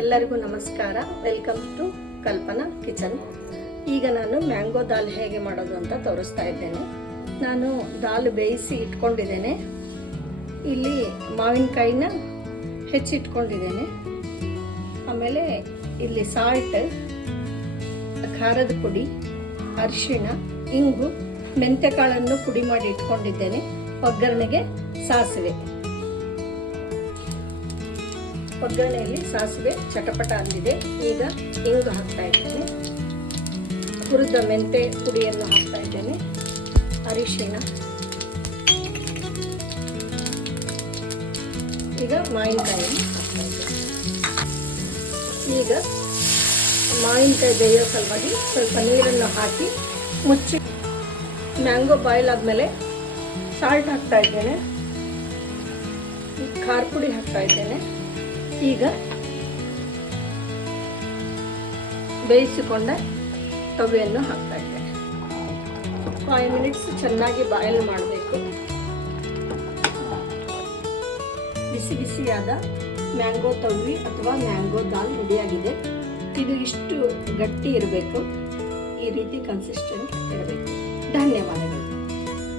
ಎಲ್ಲರಿಗೂ ನಮಸ್ಕಾರ. Welcome to Kalpana kitchen ಈಗ ನಾನು ಮ್ಯಾಂಗೋ ದಾಲ್ ಹೇಗೆ ಮಾಡೋದು ಅಂತ ತೋರಿಸ್ತಾ ಇದ್ದೇನೆ. ನಾನು ದಾಲ್ ಬೇಯಿಸಿ ಇಟ್ಕೊಂಡಿದ್ದೇನೆ. ಇಲ್ಲಿ ಮಾವಿನಕಾಯಿನ ಹೆಚ್ಚಿಟ್ಕೊಂಡಿದ್ದೇನೆ. ಆಮೇಲೆ ಇಲ್ಲಿ ಸಾಲ್ಟ್ ಖಾರದ ಪುಡಿ, ಅರಿಶಿಣ, ಇಂಗು, ಮೆಂತ್ಯಕಾಳನ್ನು ಪುಡಿ ಮಾಡಿ ಇಟ್ಕೊಂಡಿದ್ದೇನೆ. ಒಗ್ಗರಣೆಗೆ ಸಾಸಿವೆ. ಒಗ್ಗರಣೆಯಲ್ಲಿ ಸಾಸಿವೆ ಚಟಪಟ ಅಂದಿದೆ. ಈಗ ಇಂಗು ಹಾಕ್ತಾ ಇದ್ದೇನೆ. ಹುರಿದ ಮೆಂತೆ ಪುಡಿಯನ್ನು ಹಾಕ್ತಾ ಇದ್ದೇನೆ. ಅರಿಶಿಣ ಈಗ ಮಾವಿನಕಾಯಿಯನ್ನು ಹಾಕ್ತಾ ಇದ್ದೇನೆ. ಈಗ ಮಾವಿನಕಾಯಿ ಬೇಯೋ ಸಲುವಾಗಿ ಸ್ವಲ್ಪ ನೀರನ್ನು ಹಾಕಿ ಮುಚ್ಚಿ ಮ್ಯಾಂಗೋ ಬಾಯ್ಲ್ ಆದಮೇಲೆ ಸಾಲ್ಟ್ ಹಾಕ್ತಾ ಇದ್ದೇನೆ. ಖಾರ ಪುಡಿ ಹಾಕ್ತಾ ಇದ್ದೇನೆ. ಈಗ ಬೇಯಿಸಿಕೊಂಡ ತವೆಯನ್ನು ಹಾಕ್ತಾ ಇದ್ದೇನೆ ಫೈವ್ ಮಿನಿಟ್ಸ್ ಚೆನ್ನಾಗಿ ಬಾಯಲ್ ಮಾಡಬೇಕು. ಬಿಸಿ ಬಿಸಿಯಾದ ಮ್ಯಾಂಗೋ ತವ್ವಿ ಅಥವಾ ಮ್ಯಾಂಗೋ ದಾಲ್ ರೆಡಿಯಾಗಿದೆ ಇದು ಇಷ್ಟು ಗಟ್ಟಿ ಇರಬೇಕು. ಈ ರೀತಿ ಕನ್ಸಿಸ್ಟೆಂಟ್ ಇರಬೇಕು. ಧನ್ಯವಾದಗಳು.